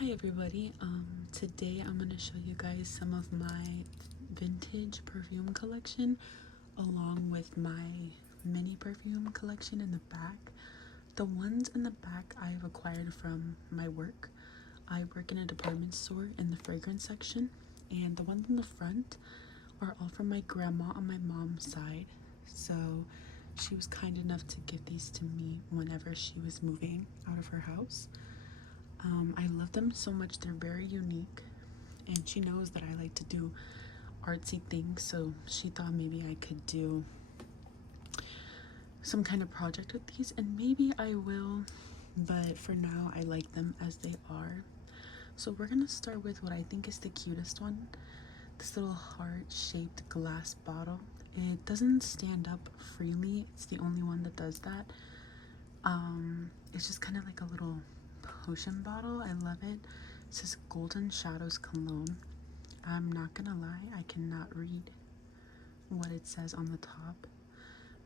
Hi everybody, today I'm going to show you guys some of my vintage perfume collection along with my mini perfume collection in the back. The ones in the back I've acquired from my work. I work in a department store in the fragrance section, and the ones in the front are all from my grandma on my mom's side. So she was kind enough to give these to me whenever she was moving out of her house. I love them so much. They're very unique, and she knows that I like to do artsy things, so she thought maybe I could do some kind of project with these, and maybe I will, but for now I like them as they are. So we're gonna start with what I think is the cutest one, this little heart-shaped glass bottle. It doesn't stand up freely, it's the only one that does that. It's just kind of like a little potion bottle. I love it. It says Golden Shadows Cologne. I'm not gonna lie, I cannot read what it says on the top,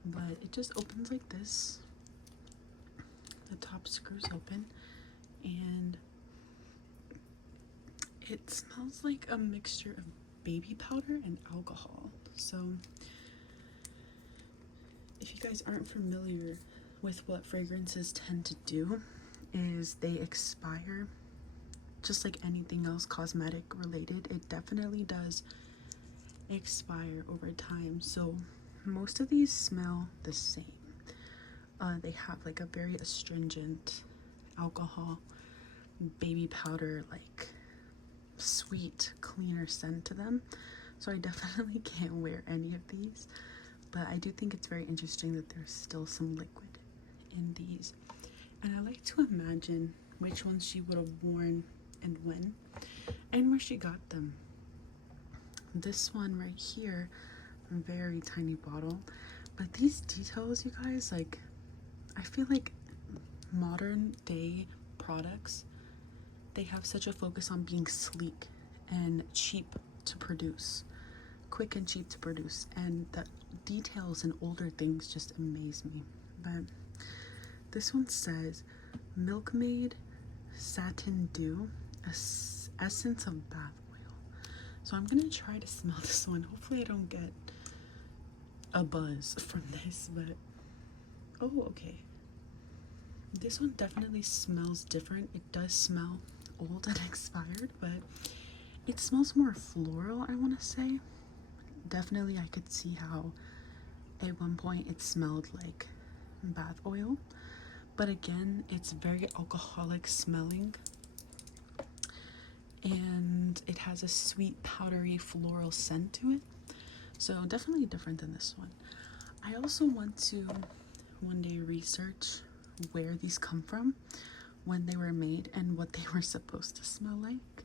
but it just opens like this. The top screws open, and it smells like a mixture of baby powder and alcohol. So if you guys aren't familiar with what fragrances tend to do, is they expire just like anything else cosmetic related. It definitely does expire over time. So most of these smell the same. They have like a very astringent alcohol, baby powder, like sweet, cleaner scent to them. So I definitely can't wear any of these, but I do think it's very interesting that there's still some liquid in these. And I like to imagine which ones she would have worn and when, and where she got them. This one right here, very tiny bottle, but these details, you guys, like, I feel like modern day products, they have such a focus on being sleek and cheap to produce, quick and cheap to produce, and the details in older things just amaze me. But this one says Milkmaid Satin Dew, essence of bath oil. So I'm gonna try to smell this one. Hopefully I don't get a buzz from this, but oh, okay. This one definitely smells different. It does smell old and expired, but it smells more floral, I want to say. Definitely I could see how at one point it smelled like bath oil, but again, it's very alcoholic smelling, and it has a sweet powdery floral scent to it. So definitely different than this one. I also want to one day research where these come from, when they were made, and what they were supposed to smell like,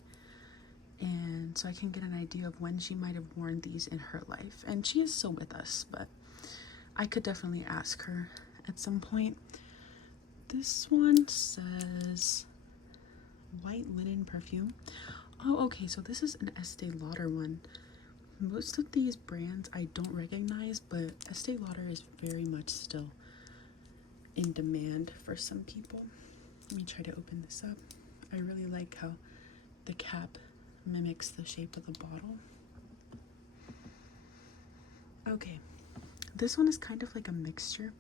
and so I can get an idea of when she might have worn these in her life. And she is still with us, but I could definitely ask her at some point. This one says white linen perfume. Oh, okay, so this is an Estee Lauder one. Most of these brands I don't recognize, but Estee Lauder is very much still in demand for some people. Let me try to open this up. I really like how the cap mimics the shape of the bottle. Okay, this one is kind of like a mixture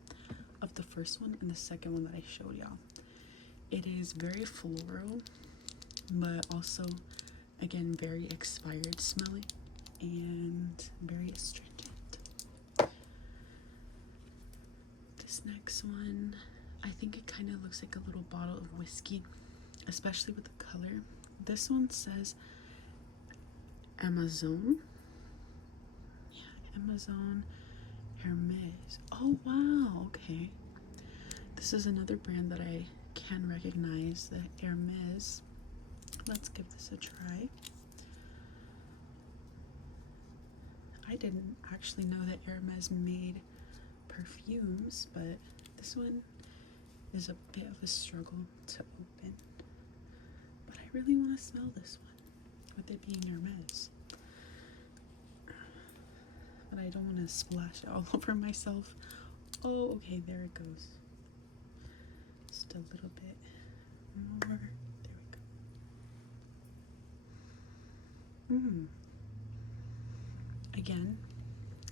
of the first one and the second one that I showed y'all. It is very floral, but also, again, very expired smelling and very astringent. This next one, I think it kind of looks like a little bottle of whiskey, especially with the color. This one says Amazon. Yeah, Amazon Hermes. Oh wow, okay. This is another brand that I can recognize, the Hermes. Let's give this a try. I didn't actually know that Hermes made perfumes, but this one is a bit of a struggle to open. But I really want to smell this one, with it being Hermes. But I don't want to splash it all over myself. Oh, okay, there it goes. Just a little bit more. There we go. Mm. Again,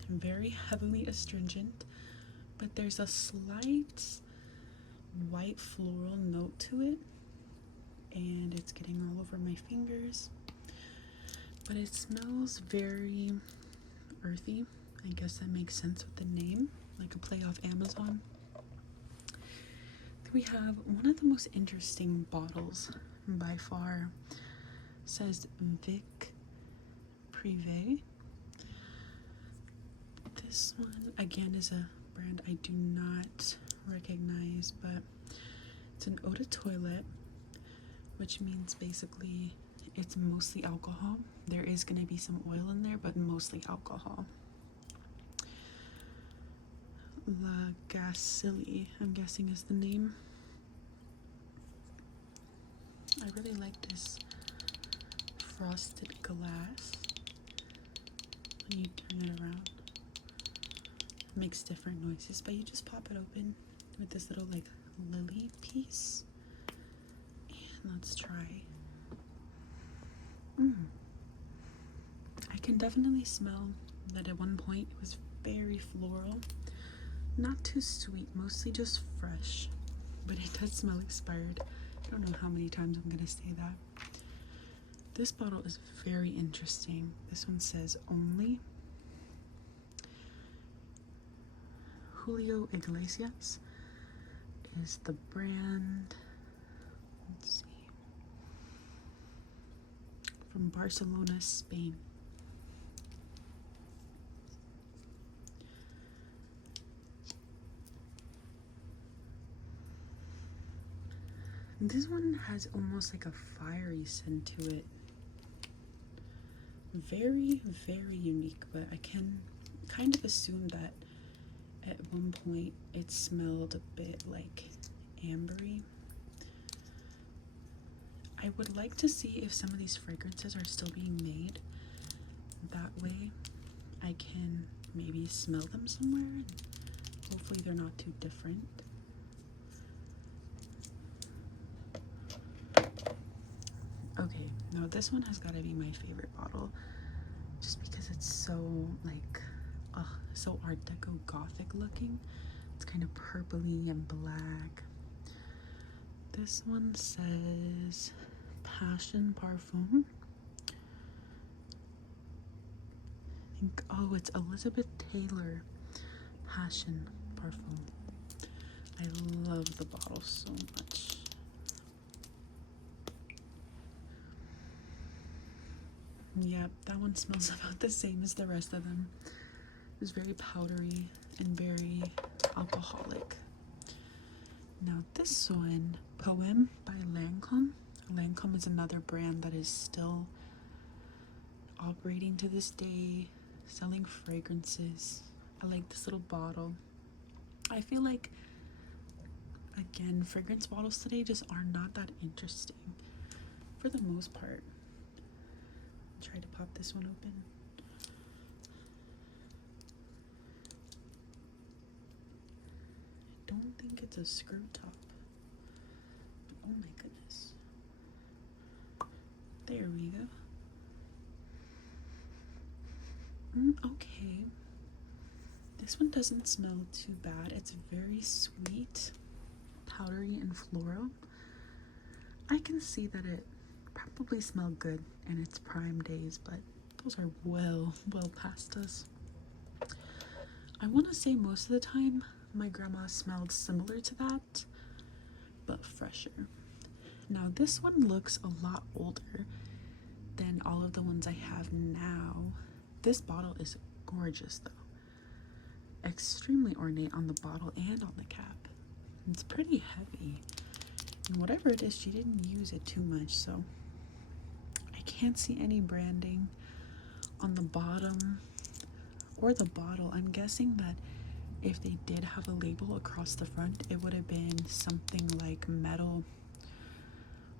very heavily astringent, but there's a slight white floral note to it, and it's getting all over my fingers. But it smells very earthy. I guess that makes sense with the name, like a play off Amazon. We have one of the most interesting bottles by far. It says Vic Privé. This one again is a brand I do not recognize, but it's an eau de toilette, which means basically it's mostly alcohol. There is going to be some oil in there, but mostly alcohol. La Gacilly, I'm guessing is the name. I really like this frosted glass. When you turn it around, it makes different noises, but you just pop it open with this little like lily piece. And let's try. I can definitely smell that at one point it was very floral. Not too sweet, mostly just fresh, but it does smell expired. I don't know how many times I'm gonna say that. This bottle is very interesting. This one says only. Julio Iglesias is the brand. Let's see. From Barcelona, Spain. This one has almost like a fiery scent to it. Very, very unique, but I can kind of assume that at one point it smelled a bit like ambery. I would like to see if some of these fragrances are still being made. That way I can maybe smell them somewhere and hopefully they're not too different. Okay, now this one has got to be my favorite bottle just because it's so like so art deco gothic looking. It's kind of purpley and black. This one says Passion Parfum. I think, oh, it's Elizabeth Taylor Passion Parfum. I love the bottle so much. Yep, that one smells about the same as the rest of them. It's very powdery and very alcoholic. Now this one, Poem by Lancome. Lancome is another brand that is still operating to this day, selling fragrances. I like this little bottle. I feel like, again, fragrance bottles today just are not that interesting for the most part. I'll try to pop this one open. I don't think it's a screw top. Oh my goodness. There we go. Okay. This one doesn't smell too bad. It's very sweet, powdery, and floral. I can see that it probably smelled good in its prime days, but those are well past us. I want to say most of the time my grandma smelled similar to that, but fresher. Now this one looks a lot older than all of the ones I have now. This bottle is gorgeous though. Extremely ornate on the bottle and on the cap. It's pretty heavy. And whatever it is, she didn't use it too much, so I can't see any branding on the bottom or the bottle. I'm guessing that if they did have a label across the front, it would have been something like metal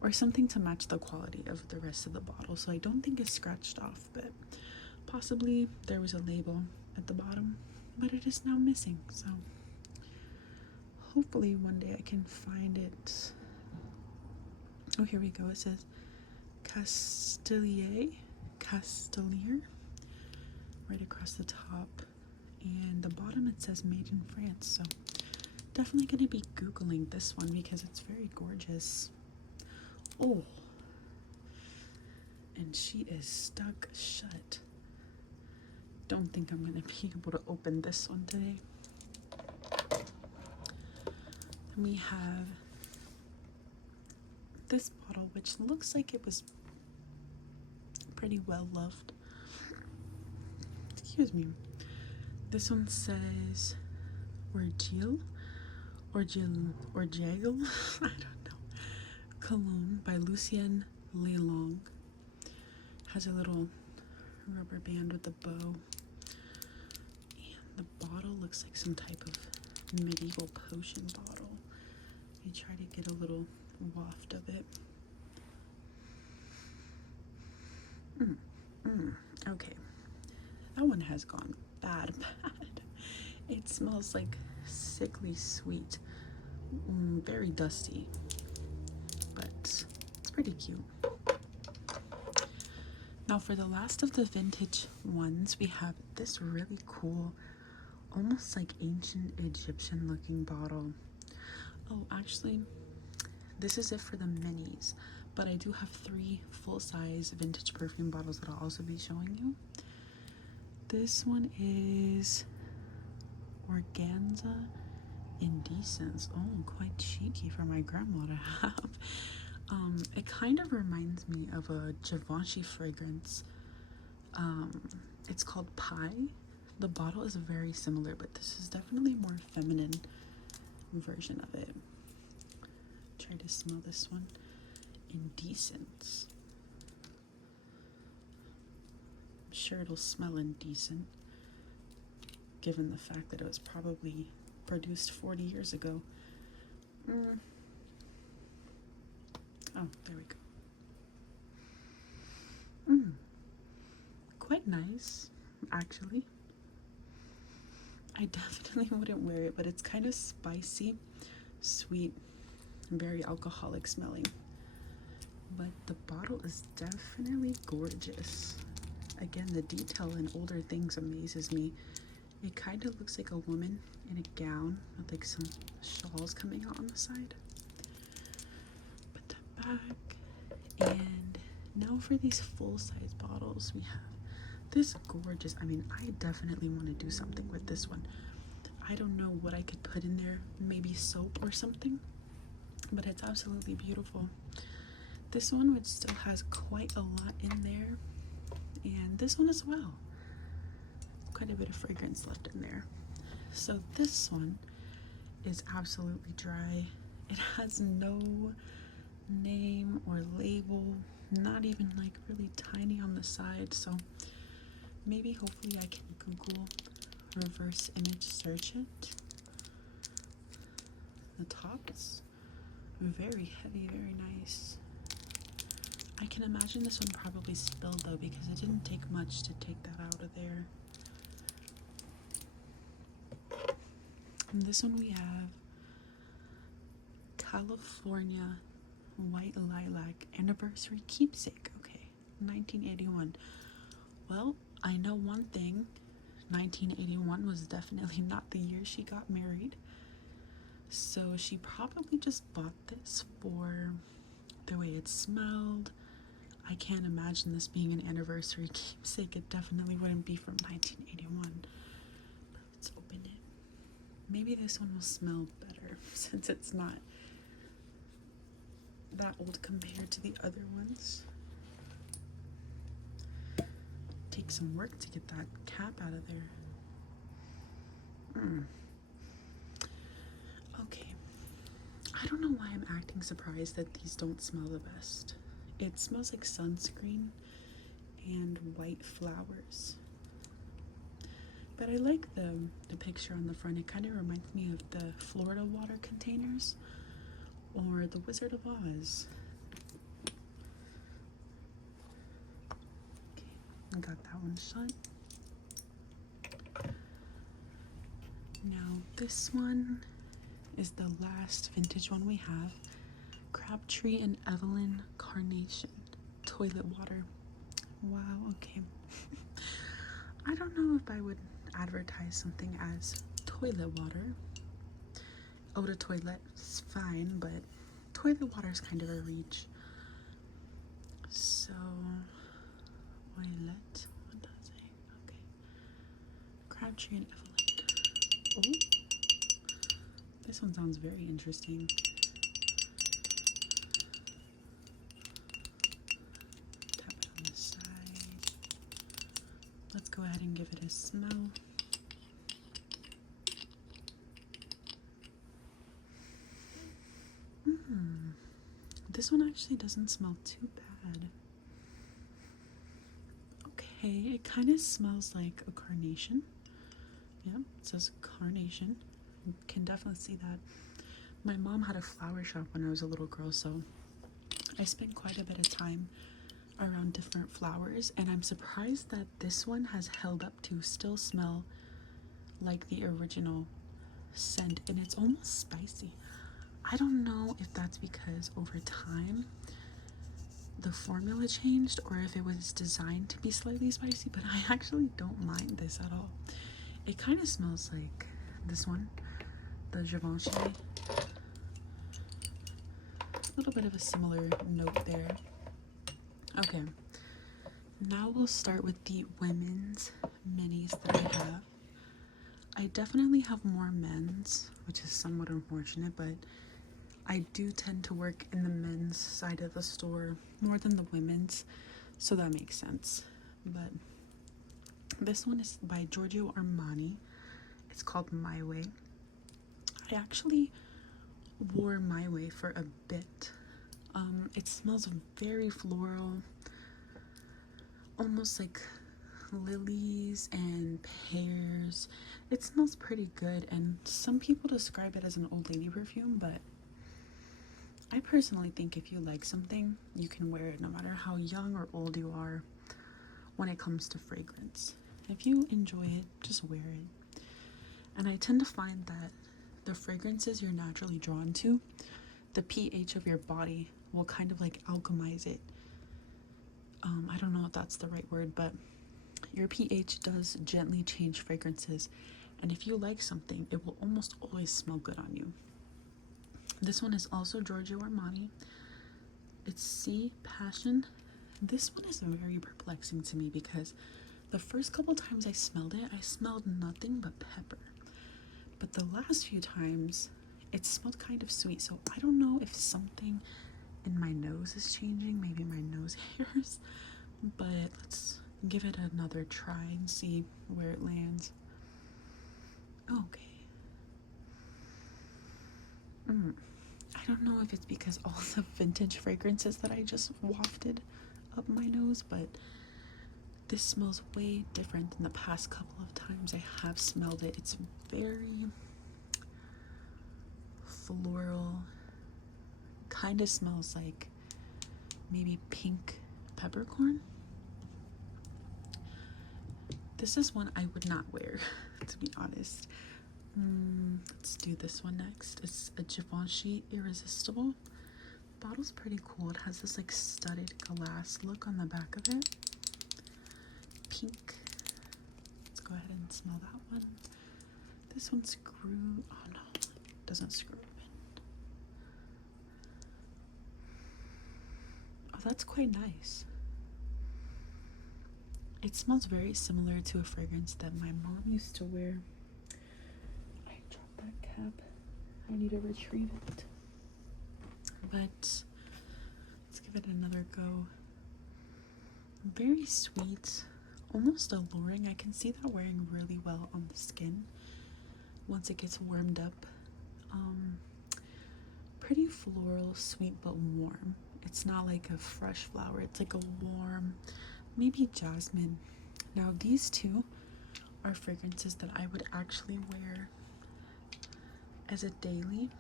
or something to match the quality of the rest of the bottle. So I don't think it's scratched off, but possibly there was a label at the bottom, but it is now missing. So hopefully one day I can find it. Oh, here we go. It says Castelier Castelier right across the top, and the bottom it says made in France. So definitely going to be googling this one because it's very gorgeous. Oh, and she is stuck shut. Don't think I'm going to be able to open this one today. Then we have this bottle, which looks like it was pretty well loved. Excuse me. This one says Orgil, I don't know. Cologne by Lucien Lelong. Has a little rubber band with a bow. And the bottle looks like some type of medieval potion bottle. You try to get a little waft of it. Okay. That one has gone bad. It smells like sickly sweet. Very dusty. But it's pretty cute. Now for the last of the vintage ones, we have this really cool, almost like ancient Egyptian looking bottle. Oh, actually, this is it for the minis, but I do have 3 full-size vintage perfume bottles that I'll also be showing you. This one is Organza Indecence. Oh, quite cheeky for my grandma to have. It kind of reminds me of a Givenchy fragrance. It's called Pie. The bottle is very similar, but this is definitely a more feminine version of it. Try to smell this one. Indecence. I'm sure it'll smell indecent, given the fact that it was probably produced 40 years ago. Oh, there we go. Quite nice, actually. I definitely wouldn't wear it, but it's kind of spicy, sweet, very alcoholic smelling. But the bottle is definitely gorgeous. Again, the detail in older things amazes me. It kind of looks like a woman in a gown with like some shawls coming out on the side. Put that back. And now for these full-size bottles, we have this gorgeous, I mean, I definitely want to do something with this one. I don't know what I could put in there, maybe soap or something, but it's absolutely beautiful. This one, which still has quite a lot in there, and this one as well. Quite a bit of fragrance left in there. So this one is absolutely dry. It has no name or label, not even like really tiny on the side, so maybe hopefully I can Google reverse image search it. The top is very heavy, very nice. I can imagine this one probably spilled though, because it didn't take much to take that out of there. And this one we have California White Lilac Anniversary Keepsake. Okay, 1981. Well, I know one thing. 1981 was definitely not the year she got married. So she probably just bought this for the way it smelled. I can't imagine this being an anniversary keepsake. It definitely wouldn't be from 1981. But let's open it. Maybe this one will smell better since it's not that old compared to the other ones. Take some work to get that cap out of there. Okay. I don't know why I'm acting surprised that these don't smell the best. It smells like sunscreen and white flowers. But I like the picture on the front. It kind of reminds me of the Florida water containers or the Wizard of Oz. Okay, got that one shut. Now this one is the last vintage one we have. Crabtree and Evelyn Carnation Toilet Water. Wow, okay. I don't know if I would advertise something as toilet water. Eau de toilette is fine, but toilet water is kind of a reach. So, toilet, what does it? Okay. Crabtree and Evelyn. Oh, this one sounds very interesting. Tap it on the side. Let's go ahead and give it a smell. This one actually doesn't smell too bad. Okay, it kind of smells like a carnation. Yeah, it says carnation. You can definitely see that. My mom had a flower shop when I was a little girl, so I spent quite a bit of time around different flowers, and I'm surprised that this one has held up to still smell like the original scent, and it's almost spicy. I don't know if that's because over time the formula changed or if it was designed to be slightly spicy, but I actually don't mind this at all. It kind of smells like this one, the Givenchy. A little bit of a similar note there. Okay, now we'll start with the women's minis that I have. I definitely have more men's, which is somewhat unfortunate, but I do tend to work in the men's side of the store more than the women's, so that makes sense. But this one is by Giorgio Armani. It's called My Way. I actually wore My Way for a bit. It smells very floral, almost like lilies and pears. It smells pretty good, and some people describe it as an old lady perfume, but I personally think if you like something, you can wear it no matter how young or old you are when it comes to fragrance. If you enjoy it, just wear it. And I tend to find that the fragrances you're naturally drawn to, the pH of your body will kind of like alchemize it. I don't know if that's the right word, but your pH does gently change fragrances. And if you like something, it will almost always smell good on you. This one is also Giorgio Armani. It's Sea Passion. This one is very perplexing to me because the first couple times I smelled it, I smelled nothing but pepper. But the last few times, it smelled kind of sweet. So I don't know if something in my nose is changing, maybe my nose hairs. But let's give it another try and see where it lands. Okay. I don't know if it's because all the vintage fragrances that I just wafted up my nose, but this smells way different than the past couple of times I have smelled it. It's very floral, kind of smells like maybe pink peppercorn. This is one I would not wear, to be honest. Let's do this one next. It's a Givenchy Irresistible. Bottle's pretty cool. It has this like studded glass look on the back of it. Pink. Let's go ahead and smell that one. This one's screw. Oh no, it doesn't screw open. Oh, that's quite nice. It smells very similar to a fragrance that my mom used to wear. I dropped that cap. I need to retrieve it. But let's give it another go. Very sweet, almost alluring. I can see that wearing really well on the skin once it gets warmed up. Pretty floral, sweet but warm. It's not like a fresh flower, it's like a warm, maybe jasmine. Now these two are fragrances that I would actually wear as a daily.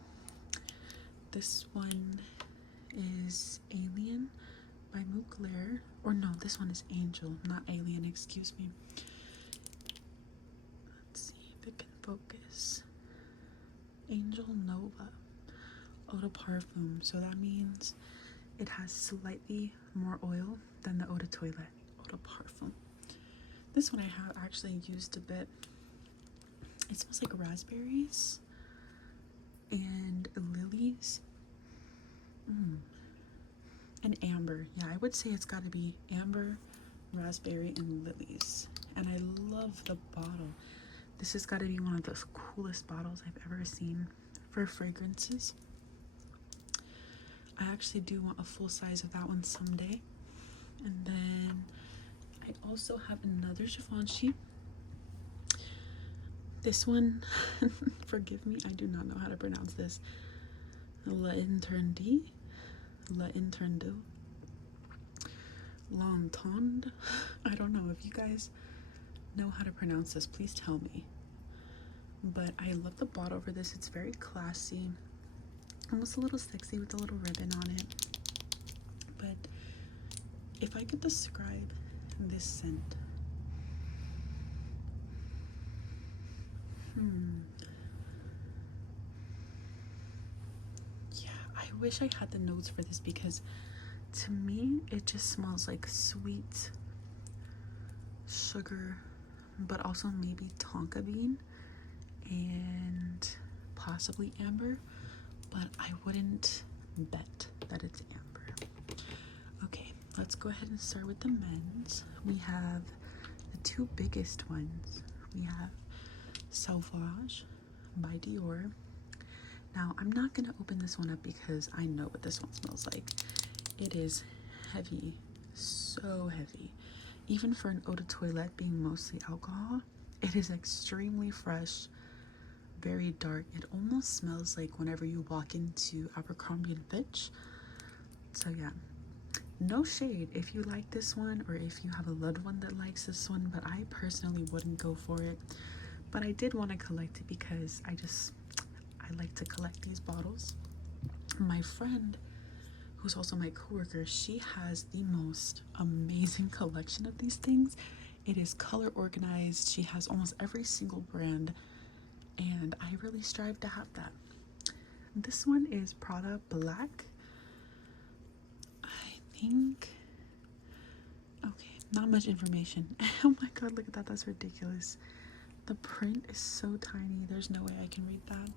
This one is Alien by Mugler. Or no, this one is Angel, not Alien, excuse me. Let's see if it can focus. Angel Nova Eau de Parfum. So that means it has slightly more oil than the Eau de Toilette. Eau de Parfum. This one I have actually used a bit. It smells like raspberries and lilies. And amber. Yeah, I would say it's got to be amber, raspberry, and lilies. And I love the bottle. This has got to be one of the coolest bottles I've ever seen for fragrances. I actually do want a full size of that one someday. And then I also have another Givenchy. This one, forgive me, I do not know how to pronounce this. L'Interdit, L'Entendre. I don't know. If you guys know how to pronounce this, please tell me. But I love the bottle for this. It's very classy, almost a little sexy with a little ribbon on it. But if I could describe this scent, yeah, I wish I had the notes for this, because to me it just smells like sweet sugar, but also maybe tonka bean and possibly amber, but I wouldn't bet that it's amber. Okay, let's go ahead and start with the men's. We have the two biggest ones. We have Sauvage by Dior. Now, I'm not going to open this one up because I know what this one smells like. It is heavy, so heavy. Even for an eau de toilette being mostly alcohol, it is extremely fresh, very dark. It almost smells like whenever you walk into Abercrombie & Fitch. So yeah, no shade if you like this one or if you have a loved one that likes this one, but I personally wouldn't go for it. But I did want to collect it because I like to collect these bottles. My friend, who's also my coworker, she has the most amazing collection of these things. It is color organized. She has almost every single brand, and I really strive to have that. This one is Prada Black. I think, okay, not much information. Oh my god, look at that, that's ridiculous. The print is so tiny, there's no way I can read that.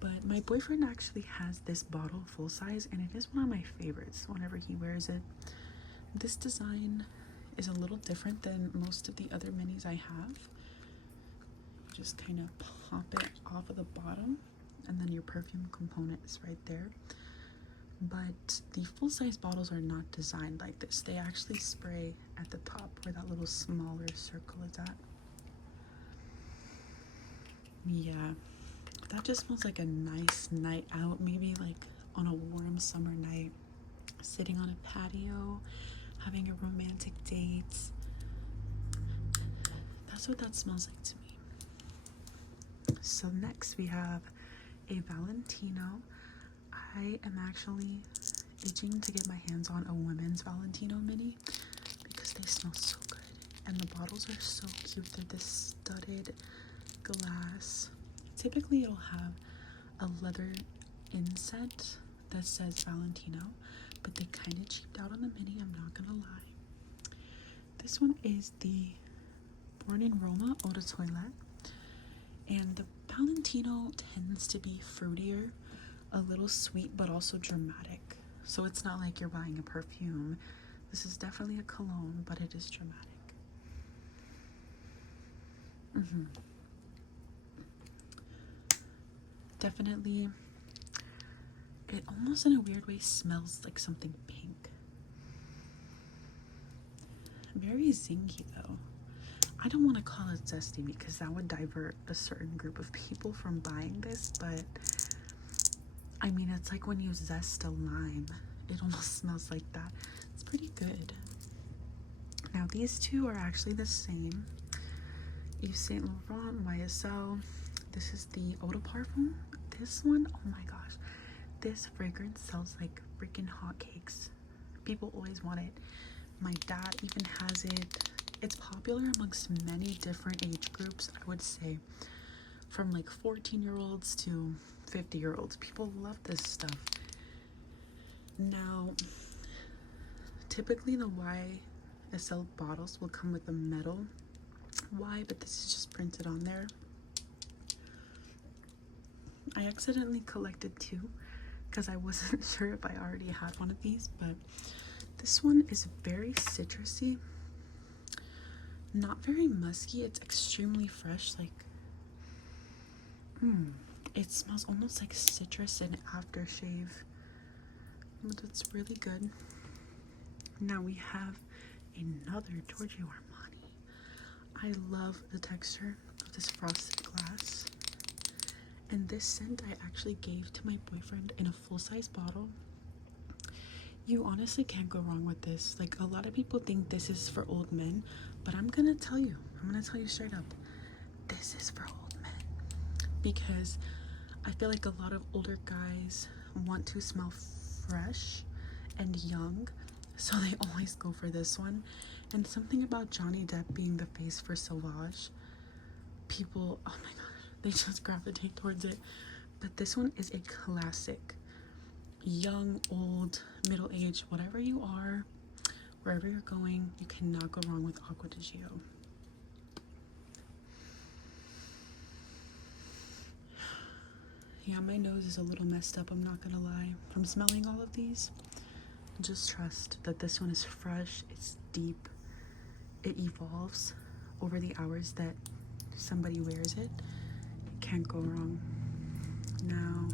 But my boyfriend actually has this bottle full size, and it is one of my favorites whenever he wears it. This design is a little different than most of the other minis I have. You just kind of pop it off of the bottom, and then your perfume component is right there. But the full-size bottles are not designed like this. They actually spray at the top where that little smaller circle is at. Yeah, that just smells like a nice night out, maybe like on a warm summer night, sitting on a patio, having a romantic date. That's what that smells like to me. So next we have a Valentino. I am actually itching to get my hands on a women's Valentino mini because they smell so good, and the bottles are so cute. They're this studded glass. Typically it'll have a leather inset that says Valentino, but they kind of cheaped out on the mini, I'm not gonna lie. This one is the Born in Roma Eau de Toilette, and the Valentino tends to be fruitier, a little sweet, but also dramatic. So it's not like you're buying a perfume. This is definitely a cologne, but it is dramatic. Definitely, it almost in a weird way smells like something pink. Very zingy though. I don't want to call it zesty because that would divert a certain group of people from buying this, but I mean, it's like when you zest a lime. It almost smells like that. It's pretty good. Now these two are actually the same. Yves Saint Laurent, YSL. This is the Eau de Parfum. This one, oh my gosh, this fragrance sells like freaking hotcakes. People always want it. My dad even has it. It's popular amongst many different age groups, I would say, from like 14-year-olds to 50-year-olds. People love this stuff. Now, typically the SL bottles will come with a metal Y, but this is just printed on there. I accidentally collected two because I wasn't sure if I already had one of these, but this one is very citrusy, not very musky. It's extremely fresh. Like, it smells almost like citrus and aftershave, but it's really good. Now we have another Giorgio Armani. I love the texture of this frosted glass. And this scent I actually gave to my boyfriend in a full-size bottle. You honestly can't go wrong with this. Like, a lot of people think this is for old men, but I'm gonna tell you straight up, this is for old men. Because I feel like a lot of older guys want to smell fresh and young, so they always go for this one. And something about Johnny Depp being the face for Sauvage, people, oh my gosh, they just gravitate towards it. But this one is a classic. Young, old, middle age, whatever you are, wherever you're going, you cannot go wrong with Acqua di Gio. Yeah, my nose is a little messed up, I'm not gonna lie, from smelling all of these. Just trust that this one is fresh, it's deep, it evolves over the hours that somebody wears it. Can't go wrong. Now,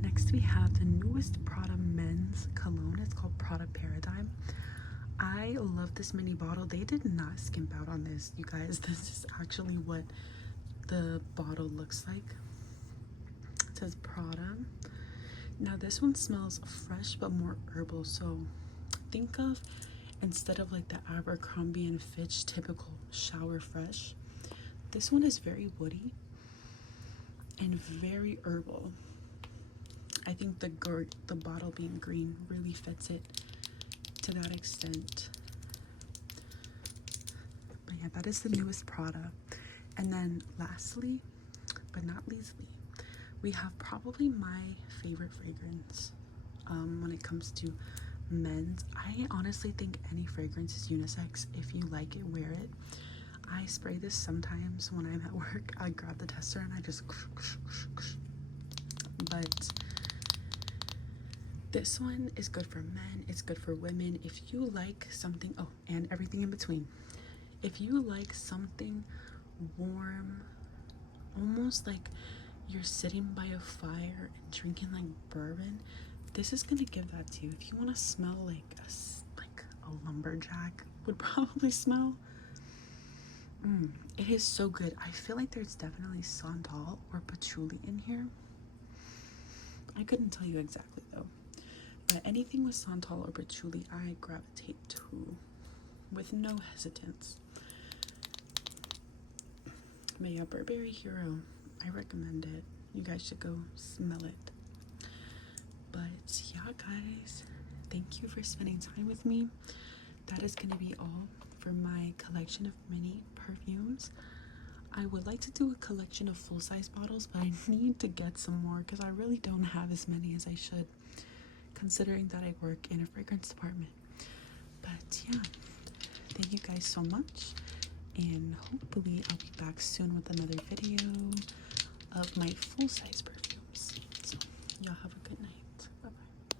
next we have the newest Prada men's cologne. It's called Prada Paradigm. I love this mini bottle. They did not skimp out on this, you guys. This is actually what the bottle looks like. It says Prada. Now this one smells fresh but more herbal. So think of, instead of like the Abercrombie and Fitch typical shower fresh, this one is very woody and very herbal. I think the bottle being green really fits it to that extent. But yeah, that is the newest Prada. And then lastly, but not leastly, we have probably my favorite fragrance when it comes to men's. I honestly think any fragrance is unisex. If you like it, wear it. I spray this sometimes when I'm at work. I grab the tester and I just, but this one is good for men, it's good for women. If you like something, oh, and everything in between. If you like something warm, almost like you're sitting by a fire and drinking like bourbon, this is gonna give that to you. If you want to smell like a lumberjack would probably smell, it is so good. I feel like there's definitely santal or patchouli in here. I couldn't tell you exactly though, but anything with santal or patchouli I gravitate to with no hesitance. But yeah, Burberry Hero, I recommend it. You guys should go smell it. But yeah, guys, thank you for spending time with me. That is gonna be all for my collection of mini perfumes. I would like to do a collection of full-size bottles, but I need to get some more because I really don't have as many as I should, considering that I work in a fragrance department. But yeah, thank you guys so much, and hopefully I'll be back soon with another video of my full-size perfumes. So y'all have a good night.